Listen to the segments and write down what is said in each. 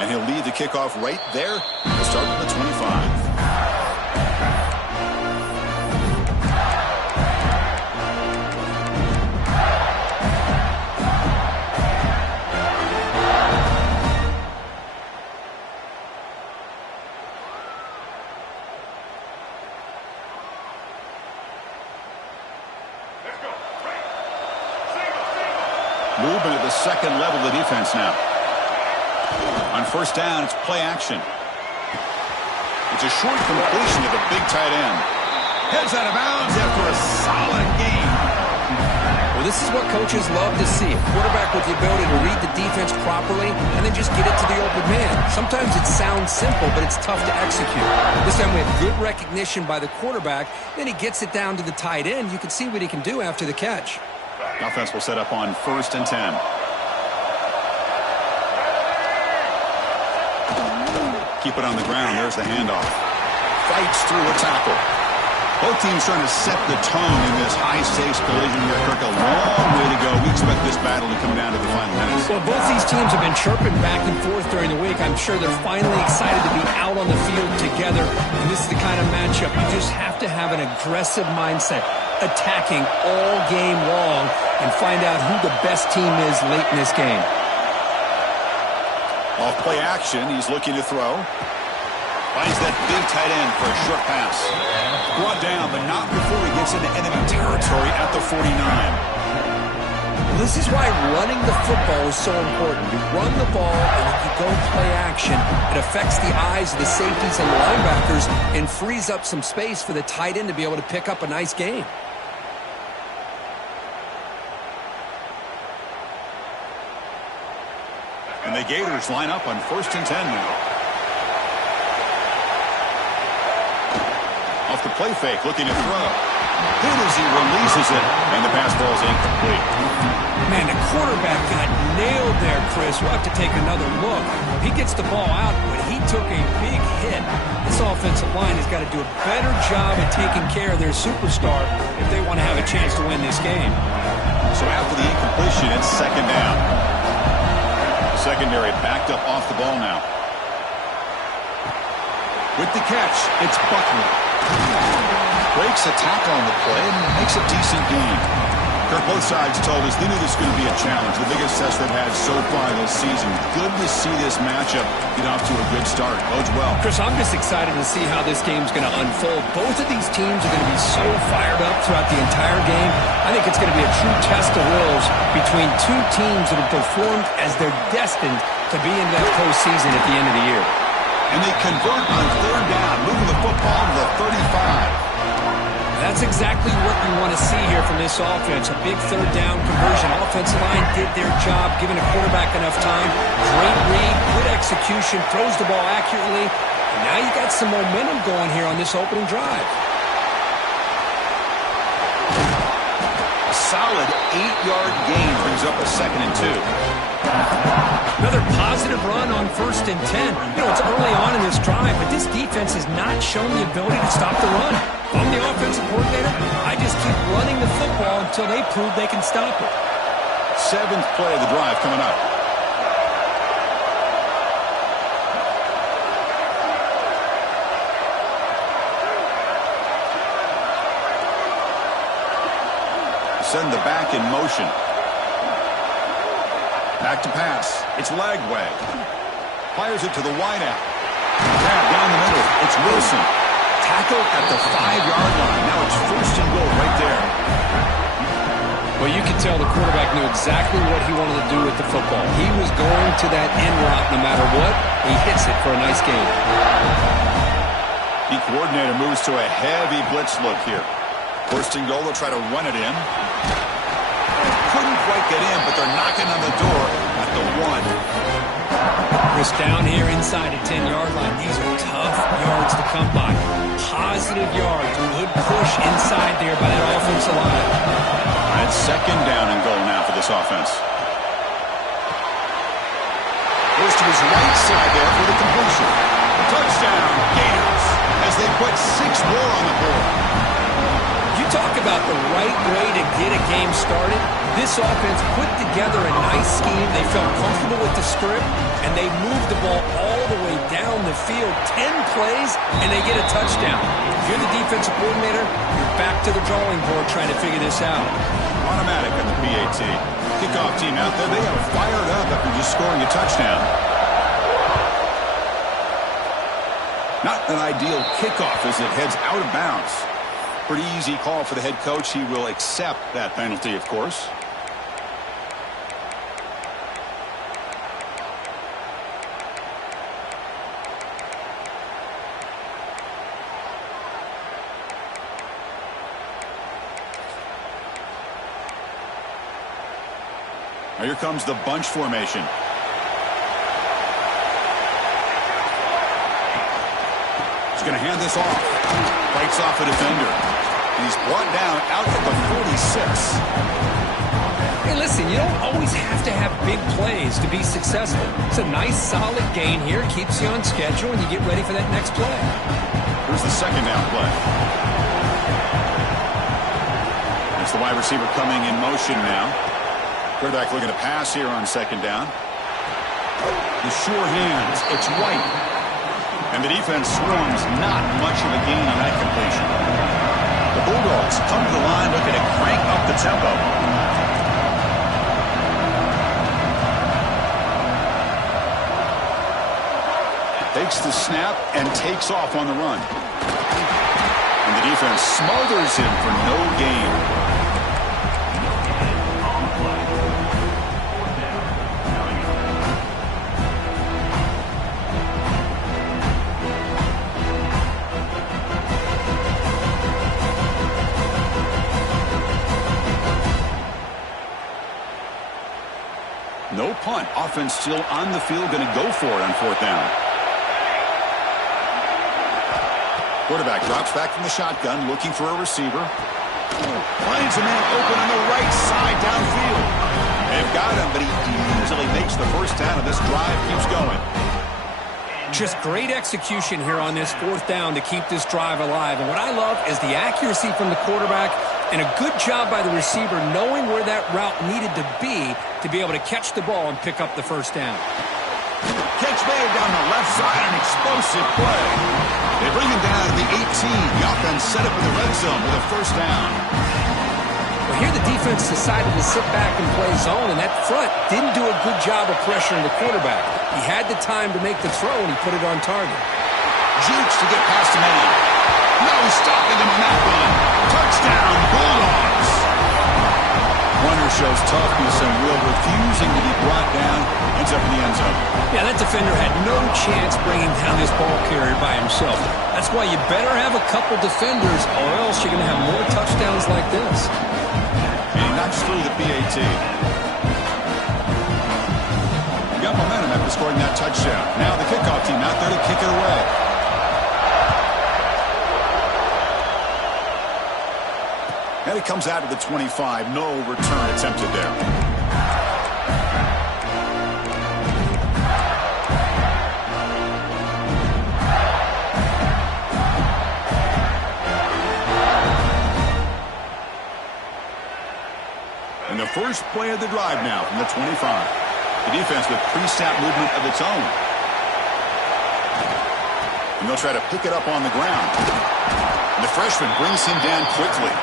And he'll lead the kickoff right there to start from the 25. Movement at the second level of the defense now. On first down, it's play action. It's a short completion to the big tight end. Heads out of bounds after a solid game. Well, this is what coaches love to see. A quarterback with the ability to read the defense properly and then just get it to the open man. Sometimes it sounds simple, but it's tough to execute. This time we have good recognition by the quarterback. Then he gets it down to the tight end. You can see what he can do after the catch. Offense will set up on 1st and 10. Keep it on the ground. There's the handoff. Fights through a tackle. Both teams trying to set the tone in this high-stakes collision here. Kirk, a long way to go. We expect this battle to come down to the final minutes. Well, both these teams have been chirping back and forth during the week. I'm sure they're finally excited to be out on the field together. And this is the kind of matchup you just have to have an aggressive mindset, attacking all game long and find out who the best team is late in this game. Off play action, he's looking to throw. Finds that big tight end for a short pass. Brought down, but not before he gets into enemy territory at the 49. Well, this is why running the football is so important. You run the ball, and if you go play action, it affects the eyes of the safeties and the linebackers and frees up some space for the tight end to be able to pick up a nice game. And the Gators line up on 1st and 10 now. Off the play fake, looking to throw. Good as he releases it, and the pass ball is incomplete. Man, the quarterback got nailed there, Chris. We'll have to take another look. He gets the ball out, but he took a big hit. This offensive line has got to do a better job at taking care of their superstar if they want to have a chance to win this game. So after the incompletion, it's 2nd down. Secondary backed up off the ball now. With the catch, it's Buckner. Breaks a tackle on the play and makes a decent gain. Kirk, both sides told us they knew this was going to be a challenge, the biggest test they've had so far this season. Good to see this matchup get off to a good start. Bodes well. Chris, I'm just excited to see how this game's going to unfold. Both of these teams are going to be so fired up throughout the entire game. I think it's going to be a true test of wills between two teams that have performed as they're destined to be in that postseason at the end of the year. And they convert on 3rd down, moving the football to the 35. That's exactly what you want to see here from this offense. A big 3rd down conversion. Offensive line did their job, giving a quarterback enough time. Great read, good execution, throws the ball accurately. And now you got some momentum going here on this opening drive. A solid 8-yard gain brings up a 2nd and 2. Another positive run on 1st and 10. You know, it's early on in this drive, but this defense has not shown the ability to stop the run. If I'm the offensive coordinator, I just keep running the football until they prove they can stop it. 7th play of the drive coming up. Send the back in motion. Back to pass. It's Lagway. Fires it to the wideout. Grab down the middle. It's Wilson. Tackle at the 5-yard line. Now it's 1st and goal right there. Well, you can tell the quarterback knew exactly what he wanted to do with the football. He was going to that end route no matter what. He hits it for a nice gain. The coordinator moves to a heavy blitz look here. 1st and goal, they'll try to run it in. Couldn't quite get in, but they're knocking on the door at the 1. Chris, down here inside the 10-yard line. These are tough yards to come by. Positive yards. Good push inside there by that offensive line. It's 2nd down and goal now for this offense. Goes to his right side there for the completion. Touchdown, Gators, as they put 6 more on the board. You talk about the right way to get a game started. This offense put together a nice scheme. They felt comfortable with the script, and they moved the ball all the way down the field. 10 plays, and they get a touchdown. If you're the defensive coordinator, you're back to the drawing board trying to figure this out. Automatic on the PAT. Kickoff team out there, they are fired up after just scoring a touchdown. Not an ideal kickoff as it heads out of bounds. Pretty easy call for the head coach. He will accept that penalty, of course. Now here comes the bunch formation. He's going to hand this off. Fights off a defender. He's brought down out at the 46. Hey, listen, you don't always have to have big plays to be successful. It's a nice, solid gain here. Keeps you on schedule, and you get ready for that next play. Here's the second down play. It's the wide receiver coming in motion now. Quarterback looking to pass here on second down. The sure hands. It's White. And the defense swarms. Not much of a gain on that completion. The Bulldogs come to the line looking to crank up the tempo. Takes the snap and takes off on the run. And the defense smothers him for no gain. No punt. Offense still on the field, going to go for it on fourth down. Quarterback drops back from the shotgun, looking for a receiver. Finds a man open on the right side downfield. They've got him, but he easily makes the first down, and this drive keeps going. Just great execution here on this fourth down to keep this drive alive. And what I love is the accuracy from the quarterback and a good job by the receiver knowing where that route needed to be able to catch the ball and pick up the first down. Catch made down the left side, an explosive play. They bring him down to the 18. The offense set up in the red zone with a first down. Well, here the defense decided to sit back and play zone, and that front didn't do a good job of pressuring the quarterback. He had the time to make the throw, and he put it on target. Jukes to get past the man. No stopping him on that run. Touchdown, Bulldogs. Runner shows toughness and will, refusing to be brought down. Ends up in the end zone. Yeah, that defender had no chance bringing down this ball carrier by himself. That's why you better have a couple defenders, or else you're going to have more touchdowns like this. And he knocks through the PAT. He got momentum after scoring that touchdown. Now the kickoff team out there to kick it away. And it comes out of the 25. No return attempted there. And the first play of the drive now from the 25. The defense with pre-snap movement of its own. And they'll try to pick it up on the ground. And the freshman brings him down quickly.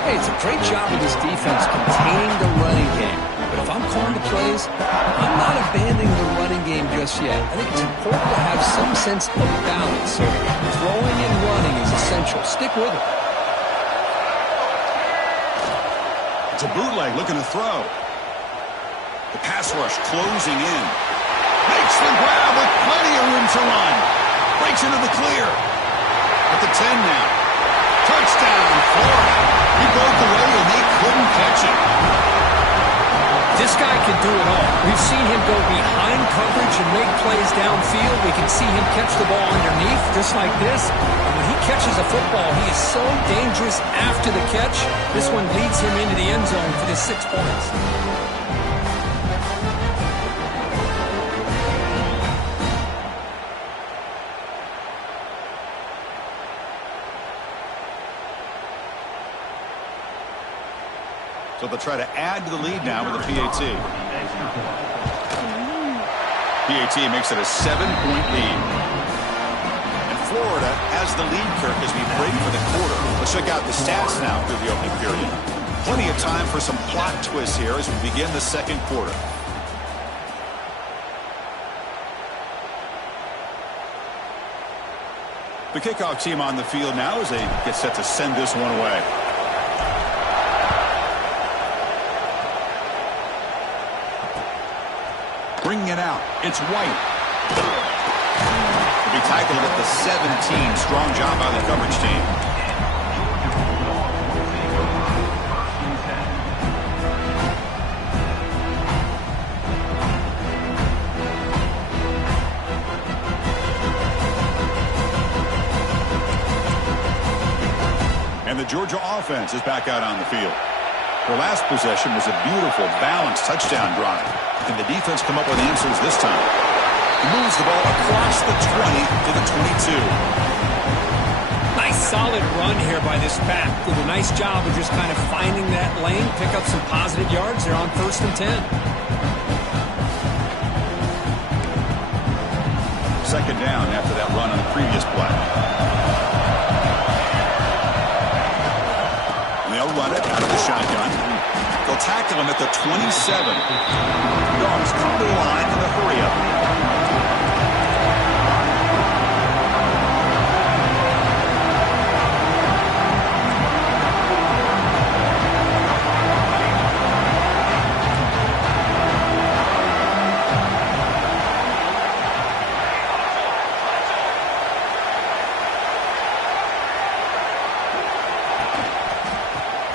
Hey, it's a great job of this defense containing the running game. But if I'm calling the plays, I'm not abandoning the running game just yet. I think it's important to have some sense of balance. So throwing and running is essential. Stick with it. It's a bootleg looking to throw. The pass rush closing in. Makes the grab with plenty of room to run. Breaks into the clear. At the 10 now. Touchdown, Florida. He broke away and they couldn't catch him. This guy can do it all. We've seen him go behind coverage and make plays downfield. We can see him catch the ball underneath just like this. And when he catches a football, he is so dangerous after the catch. This one leads him into the end zone for the 6 points. they'll try to add to the lead now with a PAT. PAT makes it a 7-point lead. And Florida has the lead, Kirk, as we break for the quarter. Let's check out the stats now through the opening period. Plenty of time for some plot twists here as we begin the second quarter. The kickoff team on the field now as they get set to send this one away. Bringing it out. It's White. He'll be tackled at the 17. Strong job by the coverage team. And the Georgia offense is back out on the field. Their last possession was a beautiful, balanced touchdown drive. Can the defense come up with answers this time? He moves the ball across the 20 to the 22. Nice solid run here by this back. Did a nice job of just kind of finding that lane, pick up some positive yards. They're on 1st and 10. Second down after that run on the previous play. They'll run it out of the shotgun. They'll tackle him at the 27. Dogs come to the line in the hurry-up.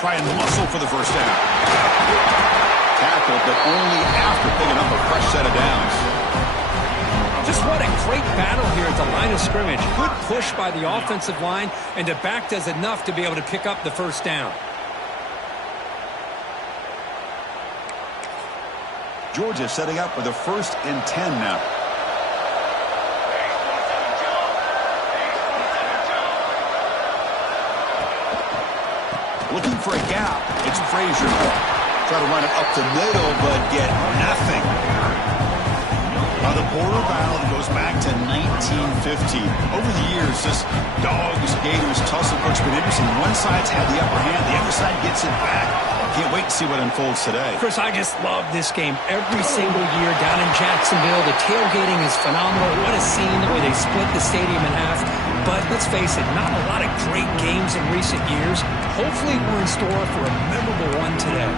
Try and muscle for the first down. Tackled, but only after picking up a fresh set of downs. Just what a great battle here at the line of scrimmage. Good push by the offensive line, and the back does enough to be able to pick up the first down. Georgia setting up with a 1st and 10 now. Looking for a gap. It's Frazier. Try to run it up the middle, but get nothing. The border battle goes back to 1950. Over the years, this Dogs, Gators tussle looks been interesting. One side's had the upper hand. The other side gets it back. Can't wait to see what unfolds today. Chris, I just love this game. Every single year down in Jacksonville, the tailgating is phenomenal. What a scene the way they split the stadium in half. But let's face it, not a lot of great games in recent years. Hopefully we're in store for a memorable one today.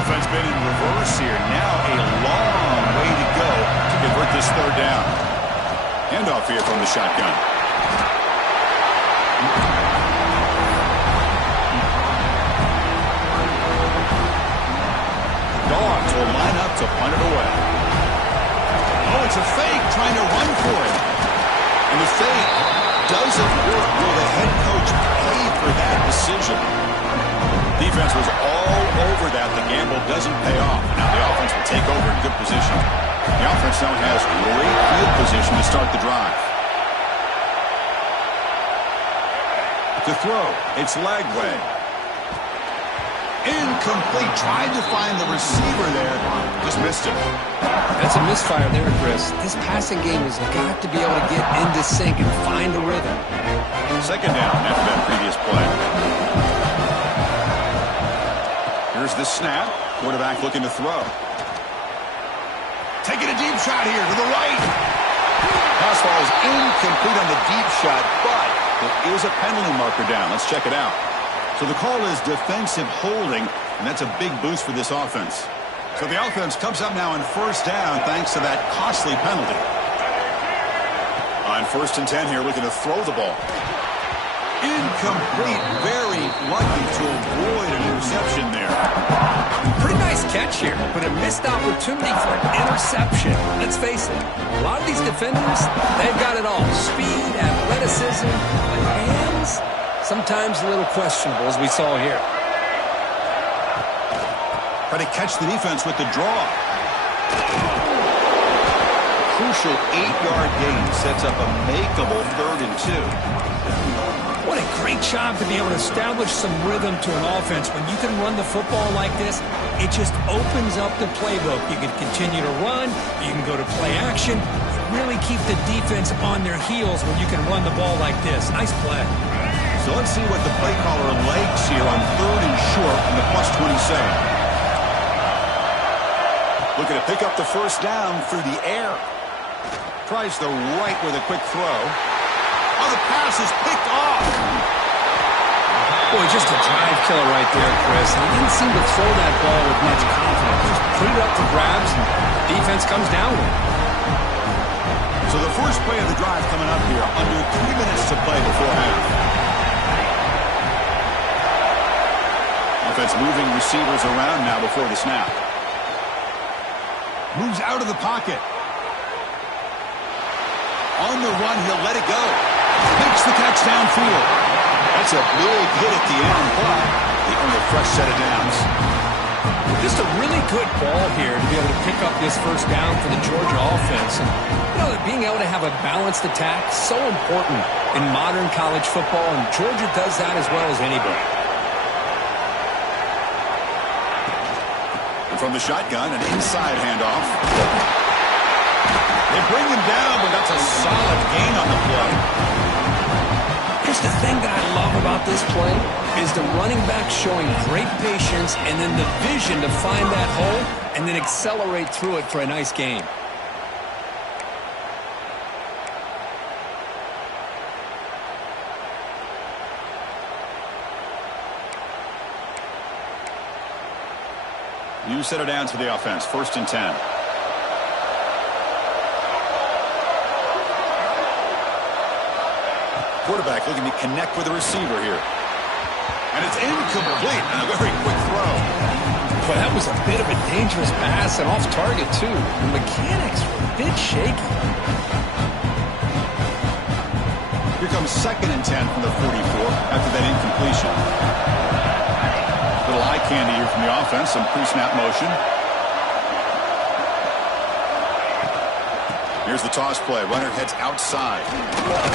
Offense been in reverse here. Now a long way to go to convert this 3rd down. Handoff here from the shotgun. Dogs will line up to punt it away. Oh, it's a fake, trying to run for it. And the fake doesn't work. Will the head coach pay for that decision? Defense was all over that. The gamble doesn't pay off. Now the offense will take over in good position. The offense now has great field position to start the drive. To throw, it's Lagway. Incomplete. Tried to find the receiver there. Just missed it. That's a misfire there, Chris. This passing game has got to be able to get into sync and find a rhythm. Second down after that previous play. Here's the snap. Quarterback looking to throw. Taking a deep shot here to the right. Pass ball is incomplete on the deep shot, but there is a penalty marker down. Let's check it out. So the call is defensive holding, and that's a big boost for this offense. So the offense comes up now on 1st down thanks to that costly penalty. On 1st and 10 here, looking to throw the ball. Incomplete. Very lucky to avoid an interception there. Pretty nice catch here, but a missed opportunity for an interception. Let's face it, a lot of these defenders, they've got it all. Speed, athleticism, but hands, sometimes a little questionable, as we saw here. Try to catch the defense with the draw. crucial 8-yard gain sets up a makeable 3rd and 2. What a great job to be able to establish some rhythm to an offense. When you can run the football like this, it just opens up the playbook. You can continue to run. You can go to play action. You really keep the defense on their heels when you can run the ball like this. Nice play. So let's see what the play caller likes here on 3rd and short in the +27. Looking to pick up the first down through the air. Tries the right with a quick throw. Oh, the pass is picked off. Boy, just a drive killer right there, Chris. He didn't seem to throw that ball with much confidence. Just put it up for grabs, and defense comes down with it. So the first play of the drive coming up here. Under 3 minutes to play before half. Offense moving receivers around now before the snap. Moves out of the pocket. On the run, he'll let it go. Makes the catch downfield. That's a big hit at the end, but they earn a fresh set of downs. Just a really good ball here to be able to pick up this first down for the Georgia offense. And, you know, being able to have a balanced attack, so important in modern college football, and Georgia does that as well as anybody. And from the shotgun, an inside handoff. They bring him down, but that's a solid gain on the play. Here's the thing that I love about this play is the running back showing great patience and then the vision to find that hole and then accelerate through it for a nice gain. You set it down to the offense. 1st and 10. Quarterback looking to connect with the receiver here. And it's incomplete. And a very quick throw. Well, that was a bit of a dangerous pass and off target, too. The mechanics were a bit shaky. Here comes 2nd and 10 from the 44 after that incompletion. Little eye candy here from the offense. Some pre-snap motion. Here's the toss play. Runner heads outside.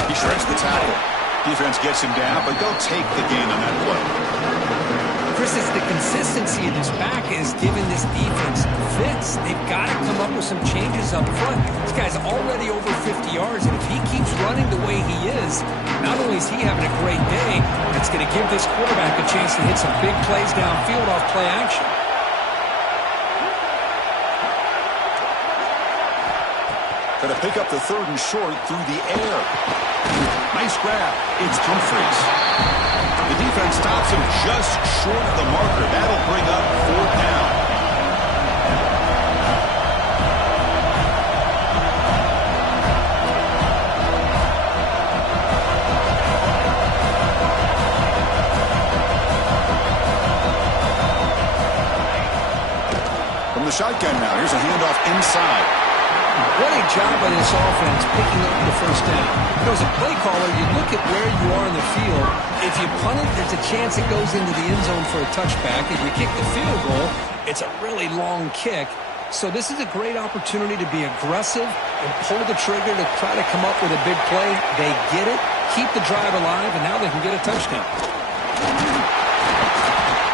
He shreds the tackle. Defense gets him down, but they'll take the gain on that play. Chris, it's the consistency of this back is giving this defense fits. They've got to come up with some changes up front. This guy's already over 50 yards, and if he keeps running the way he is, not only is he having a great day, it's going to give this quarterback a chance to hit some big plays downfield off play action. Going to pick up the 3rd and short through the air. Nice grab. It's Humphries. The defense stops him just short of the marker. That'll bring up 4th down. From the shotgun now. Here's a handoff inside. What a job by this offense picking up the first down. You know, as a play caller, you look at where you are in the field. If you punt it, there's a chance it goes into the end zone for a touchback. If you kick the field goal, it's a really long kick. So this is a great opportunity to be aggressive and pull the trigger to try to come up with a big play. They get it, keep the drive alive, and now they can get a touchdown.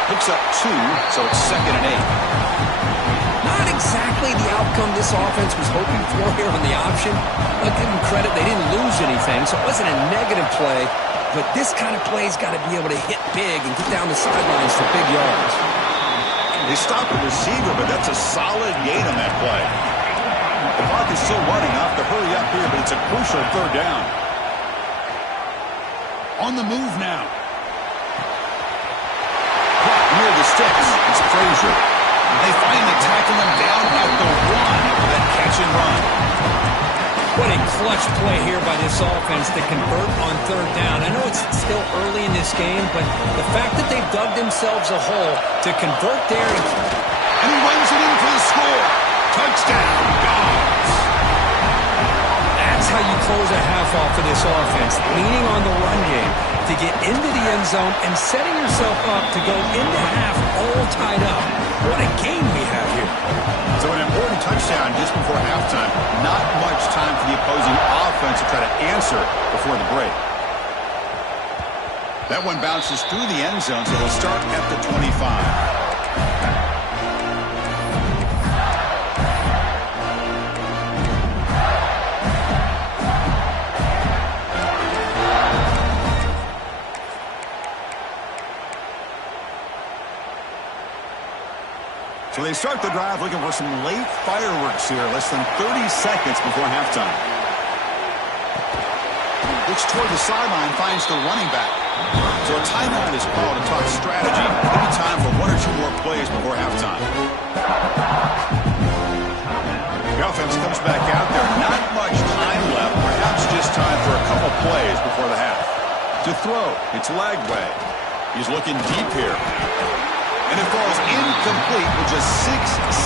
Picks up 2, so it's 2nd and 8. Not exactly the outcome this offense was hoping for here on the option. I'll give them credit, they didn't lose anything, so it wasn't a negative play. But this kind of play's got to be able to hit big and get down the sidelines for big yards. They stop the receiver, but that's a solid gain on that play. The clock is still running off to hurry up here, but it's a crucial 3rd down. On the move now. Caught near the sticks. It's Frazier. They finally tackle him down at the 1 after that catch and run. What a clutch play here by this offense to convert on 3rd down. I know it's still early in this game, but the fact that they've dug themselves a hole to convert there. And he runs it in for the score. Touchdown, Dogs. That's how you close a half off of this offense, leaning on the run game to get into the end zone and setting yourself up to go into half all tied up. What a game we have here. So an important touchdown first down just before halftime. Not much time for the opposing offense to try to answer before the break. That one bounces through the end zone, so they'll start at the 25. So they start the drive looking for some late fireworks here, less than 30 seconds before halftime. Looks toward the sideline, finds the running back. So a timeout is called to talk strategy. Maybe time for one or two more plays before halftime. The offense comes back out there. Not much time left. Perhaps just time for a couple plays before the half. To throw, it's Lagway. He's looking deep here. And it falls incomplete with just 6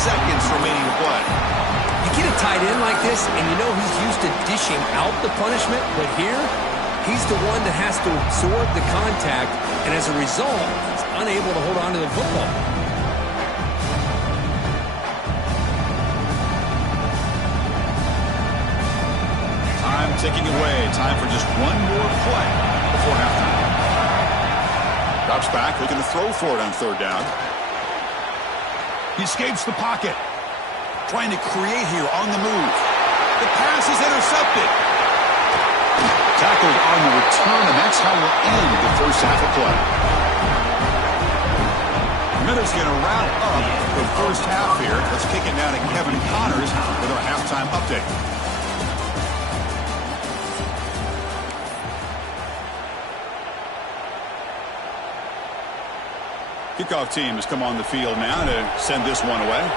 seconds remaining to play. You get a tight end like this, and you know he's used to dishing out the punishment, but here, he's the one that has to absorb the contact, and as a result, he's unable to hold on to the football. Time ticking away. Time for just one more play before halftime. Drops back, looking to throw for it on third down. He escapes the pocket. Trying to create here on the move. The pass is intercepted. Tackled on the return, and that's how we'll end the first half of play. Minutes going to wrap up the first half here. Let's kick it down to Kevin Connors with our halftime update. Kickoff team has come on the field now to send this one away.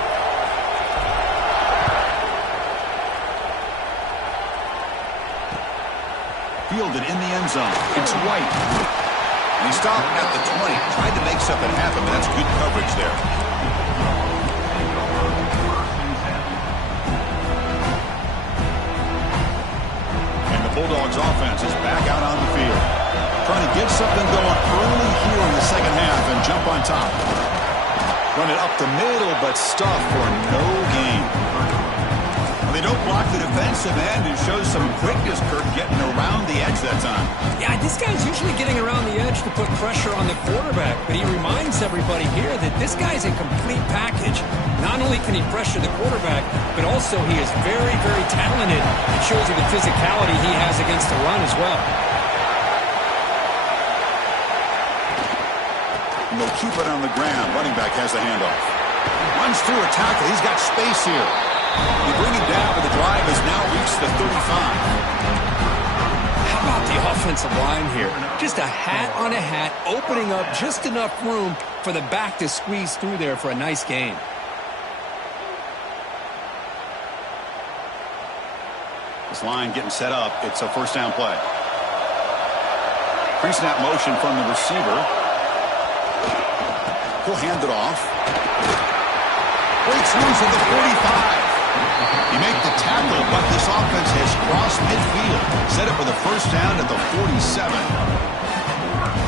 Fielded in the end zone. It's White. And he stopped at the 20. Tried to make something happen, but that's good coverage there. And the Bulldogs offense is back out on the field. Trying to get something going early here in the second half and jump on top. Run it up the middle, but stuff for no gain. Well, they don't block the defensive end and shows some quickness, Kirk, getting around the edge that time. Yeah, this guy's usually getting around the edge to put pressure on the quarterback, but he reminds everybody here that this guy's a complete package. Not only can he pressure the quarterback, but also he is very, very talented. It shows you the physicality he has against the run as well. And they'll keep it on the ground. Running back has the handoff. Runs through a tackle. He's got space here. They bring him down, but the drive has now reached the 35. How about the offensive line here? Just a hat on a hat, opening up just enough room for the back to squeeze through there for a nice gain. This line getting set up. It's a first down play. Pre-snap motion from the receiver. He'll hand it off. Breaks loose at the 45. He made the tackle, but this offense has crossed midfield. Set up for the first down at the 47.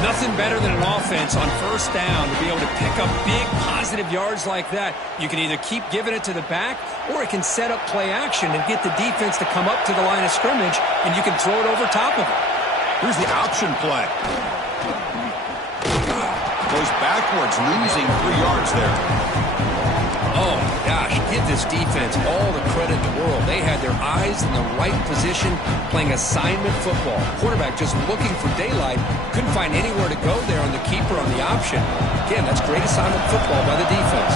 Nothing better than an offense on first down to be able to pick up big positive yards like that. You can either keep giving it to the back, or it can set up play action and get the defense to come up to the line of scrimmage, and you can throw it over top of it. Here's the option play. Goes backwards, losing 3 yards there. Oh, my gosh, give this defense all the credit in the world. They had their eyes in the right position, playing assignment football. Quarterback just looking for daylight. Couldn't find anywhere to go there on the keeper on the option. Again, that's great assignment football by the defense.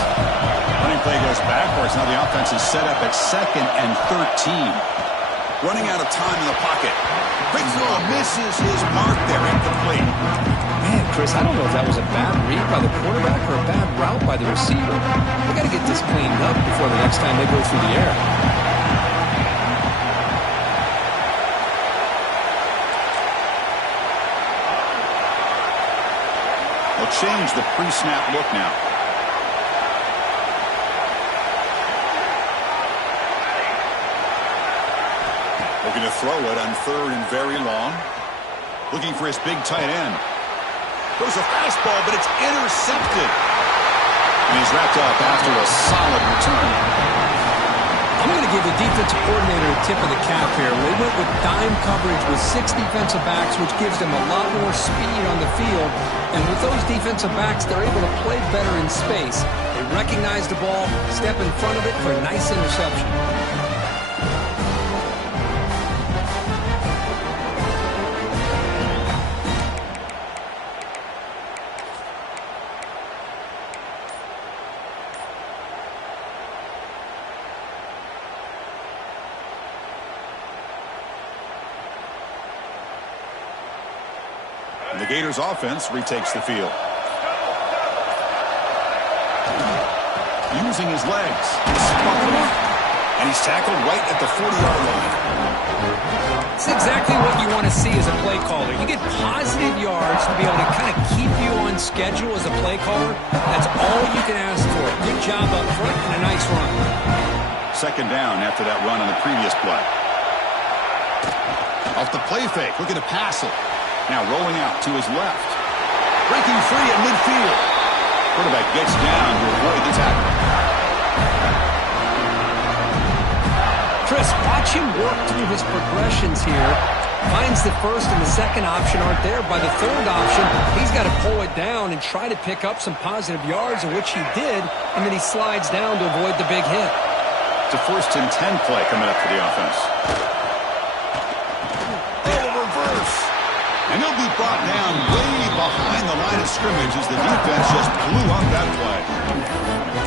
Running play goes backwards. Now the offense is set up at 2nd and 13. Running out of time in the pocket. Quick throw misses his mark there, incomplete. Man, Chris, I don't know if that was a bad read by the quarterback or a bad route by the receiver. They got to get this cleaned up before the next time they go through the air. They'll change the pre-snap look now. Looking to throw it on 3rd and very long. Looking for his big tight end. Throws a fastball, but it's intercepted. And he's wrapped up after a solid return. to give the defensive coordinator a tip of the cap here. They went with dime coverage with 6 defensive backs, which gives them a lot more speed on the field. And with those defensive backs, they're able to play better in space. They recognize the ball, step in front of it for a nice interception. The Gators offense retakes the field. Using his legs. And he's tackled right at the 40-yard line. It's exactly what you want to see as a play caller. You get positive yards to be able to kind of keep you on schedule as a play caller. That's all you can ask for. Good job up front and a nice run. Second down after that run on the previous play. Off the play fake, looking to pass it. Now rolling out to his left. Breaking free at midfield. Quarterback gets down to avoid the tackle. Chris, watch him work through his progressions here. Finds the first and the second option aren't there. By the third option, he's got to pull it down and try to pick up some positive yards, of which he did, and then he slides down to avoid the big hit. It's a 1st and 10 play coming up for the offense. And he'll be brought down way behind the line of scrimmage as the defense just blew up that play.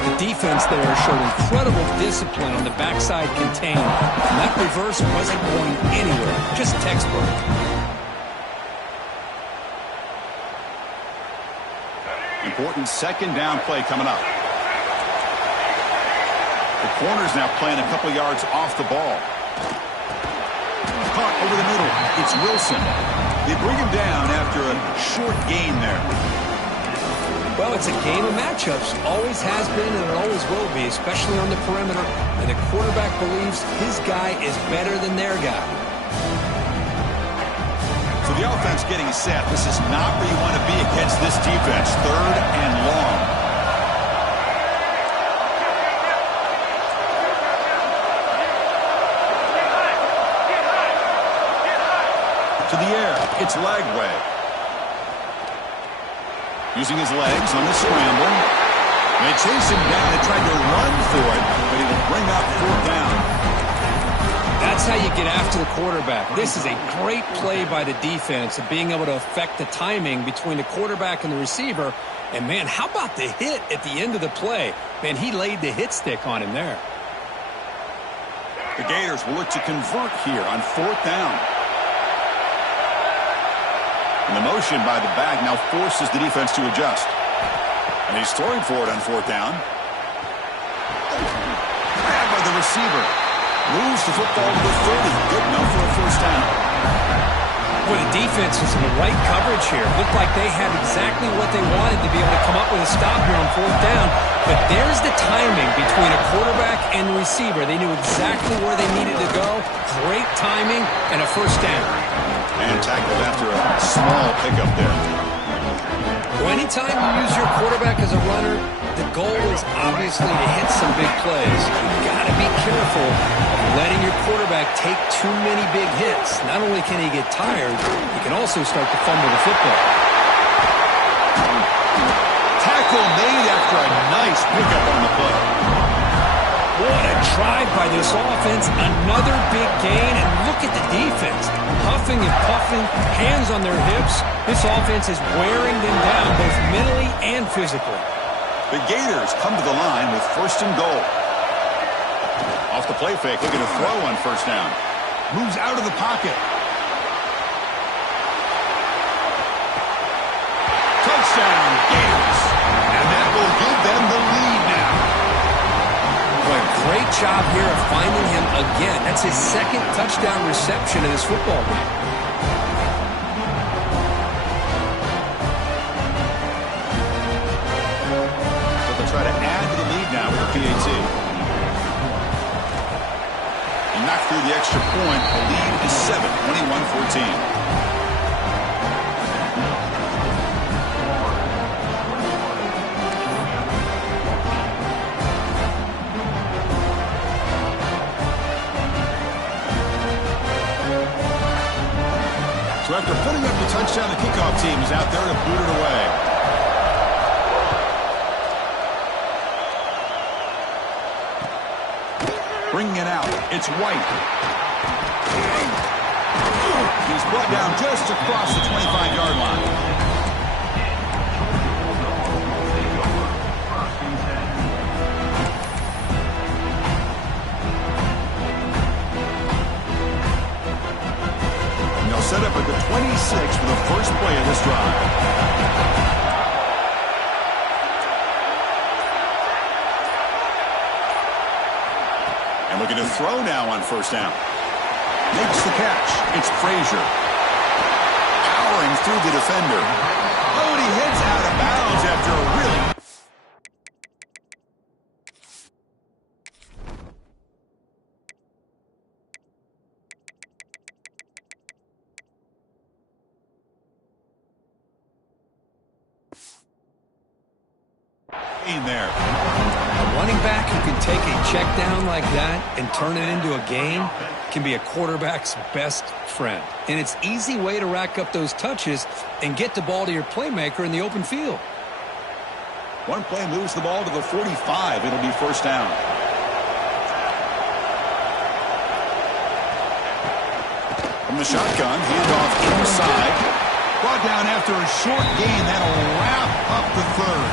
The defense there showed incredible discipline on the backside contained. And that reverse wasn't going anywhere. Just textbook. Important second down play coming up. The corner's now playing a couple yards off the ball. Caught over the middle. It's Wilson. They bring him down after a short gain there. Well, it's a game of matchups. Always has been and it always will be, especially on the perimeter. And the quarterback believes his guy is better than their guy. So the offense getting set. This is not where you want to be against this defense. 3rd and long. To the air, it's Lagway. Using his legs on the scramble. They chase him down and tried to run for it, but he will bring up 4th down. That's how you get after the quarterback. This is a great play by the defense of being able to affect the timing between the quarterback and the receiver. And, man, how about the hit at the end of the play? Man, he laid the hit stick on him there. The Gators will look to convert here on 4th down. And the motion by the back now forces the defense to adjust. And he's throwing for it on 4th down. Grabbed by the receiver. Moves the football to the 30. Good enough for a 1st down. Well, the defense was in the right coverage here. Looked like they had exactly what they wanted to be able to come up with a stop here on 4th down. But there's the timing between a quarterback and the receiver. They knew exactly where they needed to go. Great timing and a 1st down. And tackled after a small pickup there. Well, anytime you use your quarterback as a runner, the goal is obviously to hit some big plays. You've got to be careful of letting your quarterback take too many big hits. Not only can he get tired, he can also start to fumble the football. Tackle made after a nice pickup on the play. What a drive by this offense. Another big gain, and look at the defense. Huffing and puffing, hands on their hips. This offense is wearing them down both mentally and physically. The Gators come to the line with 1st and goal. Off the play fake, looking to throw on 1st down. Moves out of the pocket. Touchdown, Gators. And that will give them the lead now. Boy, great job here of finding him again. That's his 2nd touchdown reception in this football game. So they'll try to add to the lead now with a PAT. He knocked through the extra point. The lead is 7, 21-14. First down, the kickoff team is out there to boot it away. Bringing it out, it's White. He's brought down just across the 25-yard line. Set up at the 26 for the first play of this drive. And looking to throw now on first down. Makes the catch. It's Frazier. Powering through the defender. Oh, and he heads out of bounds after a really... there. A running back who can take a check down like that and turn it into a gain can be a quarterback's best friend. And it's an easy way to rack up those touches and get the ball to your playmaker in the open field. One play moves the ball to the 45. It'll be first down. From the shotgun, handoff inside. Brought down after a short gain. That'll wrap up the third.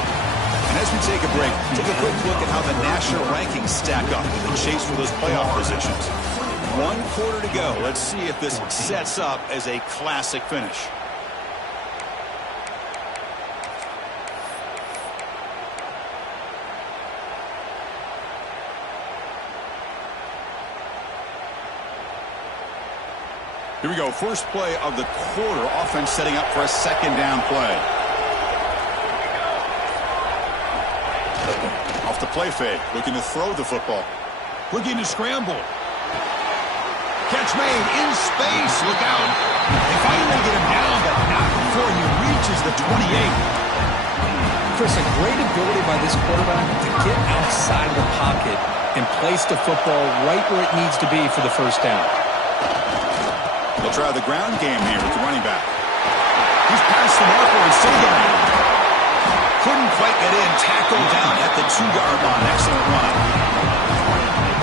And as we take a break, take a quick look at how the national rankings stack up in the chase for those playoff positions. 1 quarter to go. Let's see if this sets up as a classic finish. Here we go. First play of the quarter. Offense setting up for a second down play. Off the play fake, looking to throw the football. Looking to scramble. Catch made in space. Look out. They finally get him down, but not before he reaches the 28. Chris, a great ability by this quarterback to get outside of the pocket and place the football right where it needs to be for the first down. They'll try the ground game here with the running back. He's past the marker and still going. Couldn't quite get in. Tackled down at the 2-yard line. Excellent run.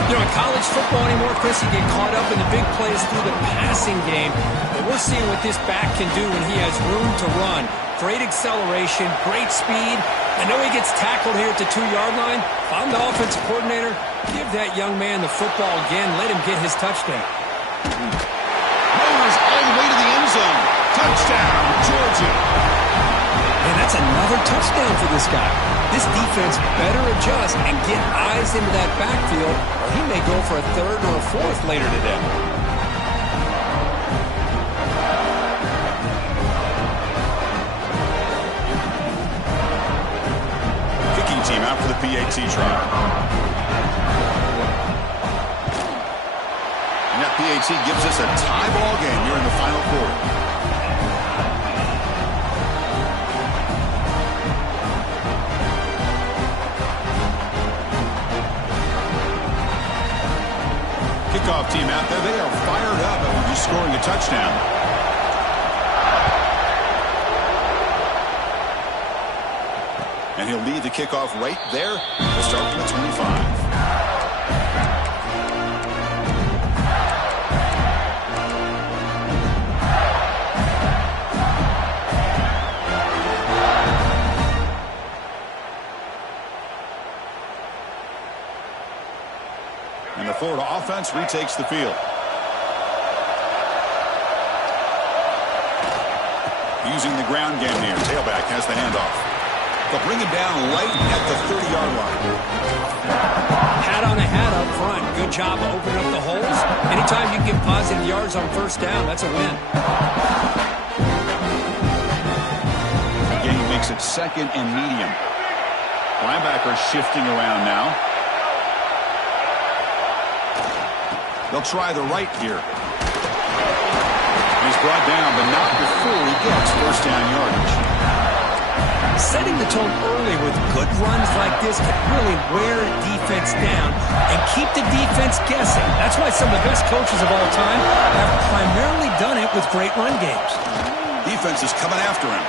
You know, in college football anymore, Chris, you get caught up in the big plays through the passing game. But we're seeing what this back can do when he has room to run. Great acceleration, great speed. I know he gets tackled here at the 2-yard line. If I'm the offensive coordinator, give that young man the football again. Let him get his touchdown. Motors all the way to the end zone. Touchdown, Georgia. And that's another touchdown for this guy. This defense better adjust and get eyes into that backfield, or he may go for a third or a fourth later today. Kicking team out for the PAT try. And that PAT gives us a tie ball game here in the final quarter. Kickoff team out there. They are fired up after just scoring a touchdown. And he'll lead the kickoff right there. We'll start from the 25. And the Florida offense retakes the field. Using the ground game here. Tailback has the handoff. They'll bring him down right at the 30-yard line. Hat on a hat up front. Good job of opening up the holes. Anytime you can get positive yards on first down, that's a win. Again, he makes it second and medium. Linebacker shifting around now. They'll try the right here. He's brought down, but not before he gets first down yardage. Setting the tone early with good runs like this can really wear defense down and keep the defense guessing. That's why some of the best coaches of all time have primarily done it with great run games. Defense is coming after him.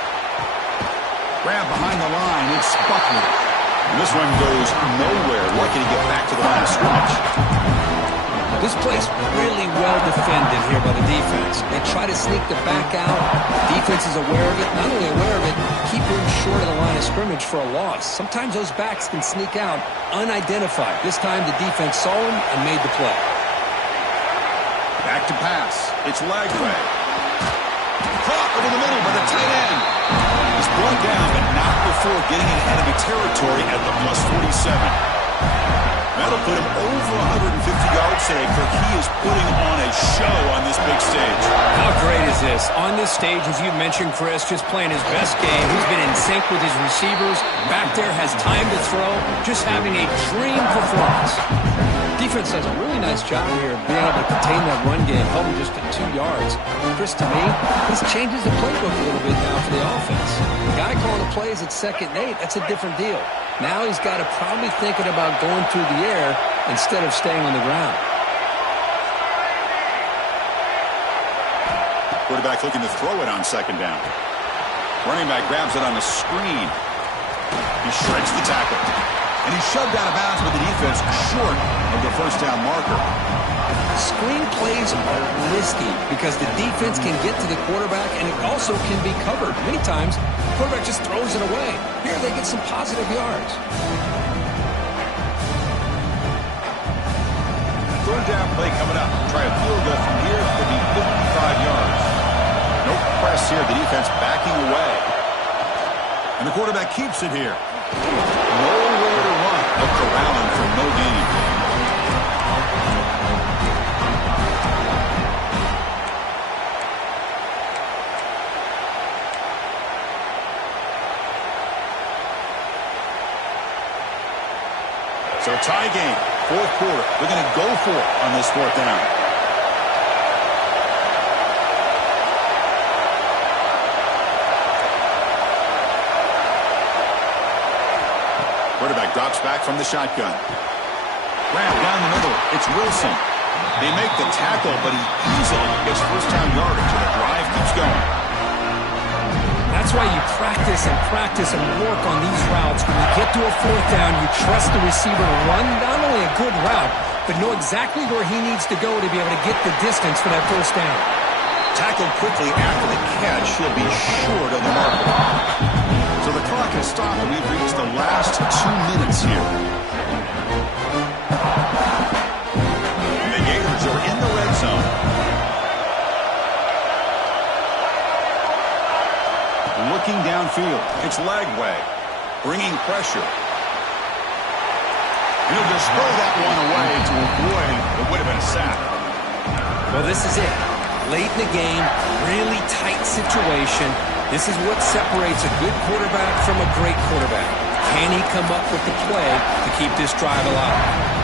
Grab behind the line. It's Buckley. And this one goes nowhere. Lucky to get back to the line of scrimmage. This play's really well defended here by the defense. They try to sneak the back out. The defense is aware of it. Not only aware of it, keep him short of the line of scrimmage for a loss. Sometimes those backs can sneak out unidentified. This time the defense saw him and made the play. Back to pass. It's Lagway. Caught over the middle by the tight end. He's brought down, but not before getting into enemy territory at the plus 47. That'll put him over 150 yards today. Kirk, he is putting on a show on this big stage. How great is this? On this stage, as you mentioned, Chris, just playing his best game. He's been in sync with his receivers. Back there, has time to throw. Just having a dream performance. Defense does a really nice job here of being able to contain that run game, held him just at 2 yards. Chris, to me, this changes the playbook a little bit now for the offense. The guy calling the plays at 2nd and 8, that's a different deal. Now he's got to probably thinking about going through the air instead of staying on the ground. Quarterback looking to throw it on 2nd down. Running back grabs it on the screen. He shreds the tackle. And he's shoved out of bounds with the defense short of the 1st down marker. Screen plays are risky because the defense can get to the quarterback and it also can be covered. Many times, the quarterback just throws it away. Here they get some positive yards. 3rd down play coming up. Try a field goal from here. Could be 55 yards. No press here. The defense backing away. And the quarterback keeps it here. Nowhere to run. They'll corral him for no gain. So tie game, 4th quarter. They're going to go for it on this 4th down. Quarterback drops back from the shotgun. Grab down the middle. It's Wilson. They make the tackle, but he easily gets 1st down yardage, and the drive keeps going. That's why you practice and work on these routes. When you get to a 4th down, you trust the receiver to run not only a good route, but know exactly where he needs to go to be able to get the distance for that 1st down. Tackled quickly after the catch. He'll be short of the marker. So the clock has stopped, and we've reached the last 2 minutes here. The Gators are in the red zone. Looking downfield. It's Lagway. Bringing pressure. He'll just throw that one away to avoid what would have been a sack. Well, this is it. Late in the game, really tight situation. This is what separates a good quarterback from a great quarterback. Can he come up with the play to keep this drive alive?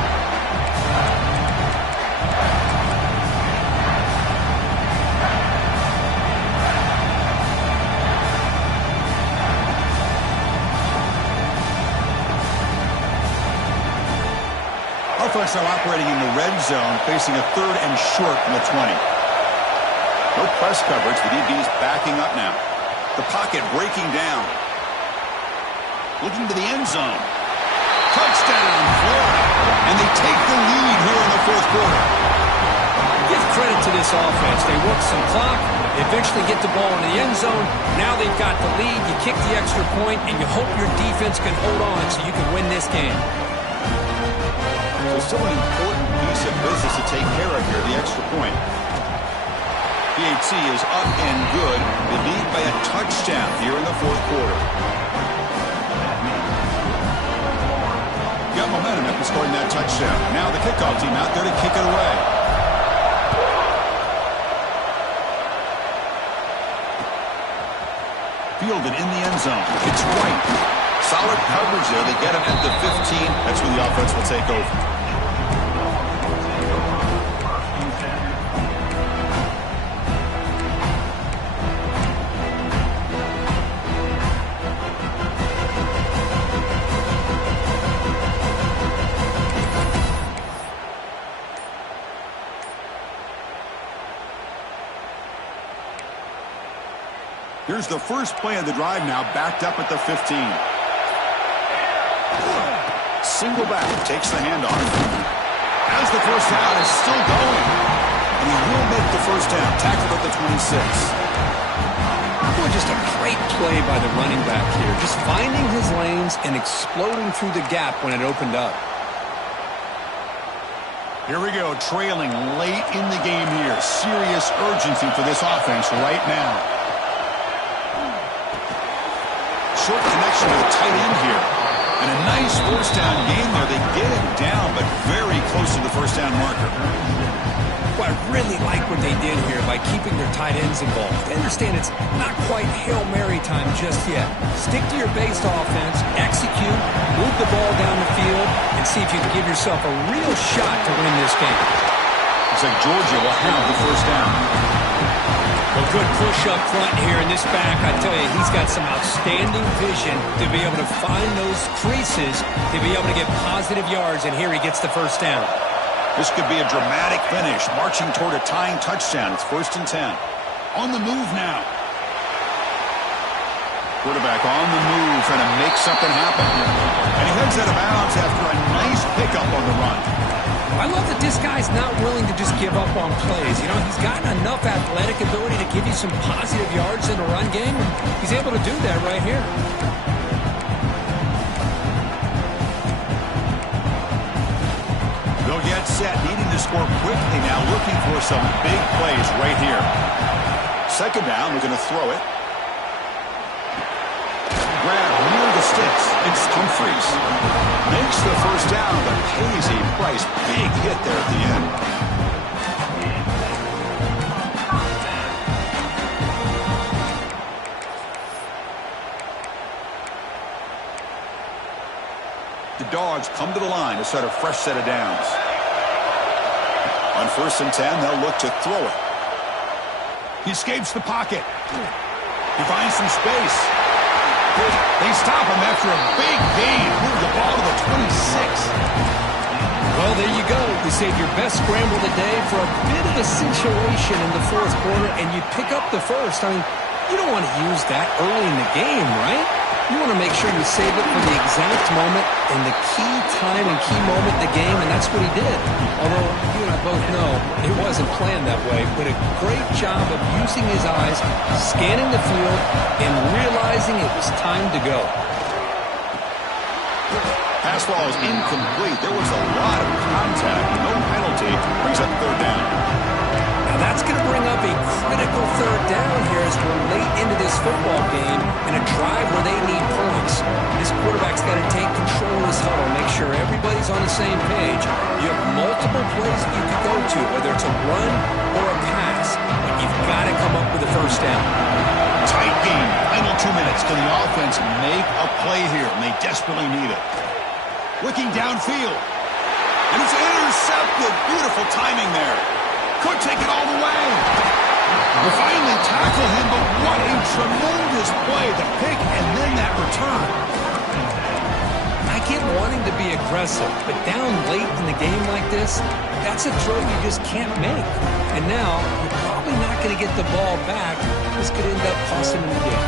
Offense now operating in the red zone, facing a 3rd and short from the 20. No press coverage. The DB's backing up now. The pocket breaking down. Looking to the end zone. Touchdown, Florida. And they take the lead here in the 4th quarter. Give credit to this offense. They work some clock. They eventually get the ball in the end zone. Now they've got the lead. You kick the extra point, and you hope your defense can hold on so you can win this game. So still an important piece of business to take care of here, the extra point. PAT is up and good. They lead by a touchdown here in the 4th quarter. Got momentum after scoring that touchdown. Now the kickoff team out there to kick it away. Fielded in the end zone. It's White. Solid coverage there. They get him at the 15. That's when the offense will take over. Here's the first play of the drive now, backed up at the 15. Single back, takes the handoff. As the first down is still going. And he will make the first down, tackled at the 26. Boy, just a great play by the running back here. Just finding his lanes and exploding through the gap when it opened up. Here we go, trailing late in the game here. Serious urgency for this offense right now. Short connection to the tight end here. And a nice first down game there. They get him down, but very close to the first down marker. Well, I really like what they did here by keeping their tight ends involved. I understand it's not quite Hail Mary time just yet. Stick to your base offense, execute, move the ball down the field, and see if you can give yourself a real shot to win this game. Looks like Georgia will have the first down. A good push up front here in this back. I tell you, he's got some outstanding vision to be able to find those creases, to be able to get positive yards, and here he gets the first down. This could be a dramatic finish, marching toward a tying touchdown. It's 1st and 10. On the move now. Quarterback on the move, trying to make something happen. And he heads out of bounds after a nice pickup on the run. I love that this guy's not willing to just give up on plays. You know, he's got enough athletic ability to give you some positive yards in a run game, and he's able to do that right here. They'll get set, needing to score quickly now, looking for some big plays right here. Second down, they're going to throw it. Grab near the sticks. It's Humphries. Makes the first down, but pays a price. Big hit there at the end. The Dogs come to the line to set a fresh set of downs. On 1st and 10, they'll look to throw it. He escapes the pocket. He finds some space. They stop him after a big gain. Move the ball to the 26. Well, there you go. You saved your best scramble of the day for a bit of a situation in the 4th quarter, and you pick up the first. I mean, you don't want to use that early in the game, right? You want to make sure you save it for the exact moment and the key time and key moment in the game, and that's what he did. Although you and I both know it wasn't planned that way, but a great job of using his eyes, scanning the field, and realizing it was time to go. Pass ball is incomplete. There was a lot of contact. No penalty. Brings up 3rd down. Now that's going to bring up a critical 3rd down here as we're late into this football game in a drive where they need points. This quarterback's got to take control of this huddle, make sure everybody's on the same page. You have multiple plays that you can go to, whether it's a run or a pass, but you've got to come up with a first down. Tight game. Final 2 minutes. Can the offense make a play here? And they desperately need it. Looking downfield. And it's intercepted. Beautiful timing there. Could take it all the way. They finally tackle him, but what a tremendous play. The pick and then that return. I get wanting to be aggressive, but down late in the game like this, that's a throw you just can't make. And now, you're probably not going to get the ball back. This could end up costing him the game.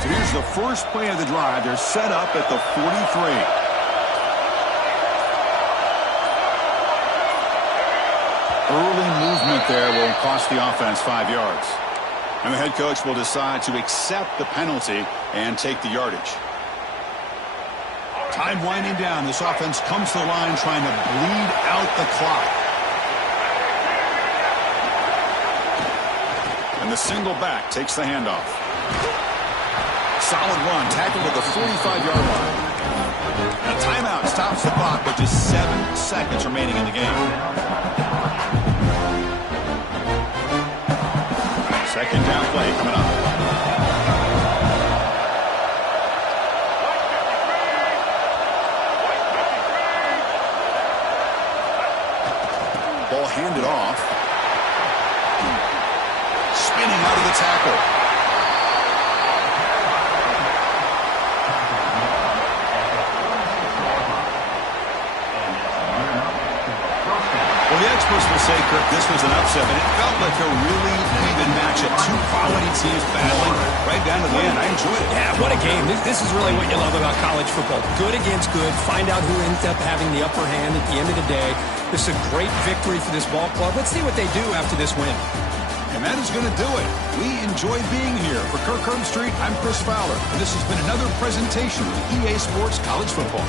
So here's the first play of the drive. They're set up at the 43. Early movement there will cost the offense 5 yards. And the head coach will decide to accept the penalty and take the yardage. Time winding down. This offense comes to the line trying to bleed out the clock. And the single back takes the handoff. Solid run, tackled at the 45-yard line. Now timeout stops the clock with just 7 seconds remaining in the game. Second down play coming up. Ball handed off. Spinning out of the tackle. Well, the experts was an upset, but it felt like a really even match of two quality teams battling right down to the end. I enjoyed it. Yeah, what a game. This is really what you love about college football. Good against good. Find out who ends up having the upper hand at the end of the day. This is a great victory for this ball club. Let's see what they do after this win. And that is going to do it. We enjoy being here. For Kirk Herbstreit, I'm Chris Fowler, and this has been another presentation of EA Sports College Football.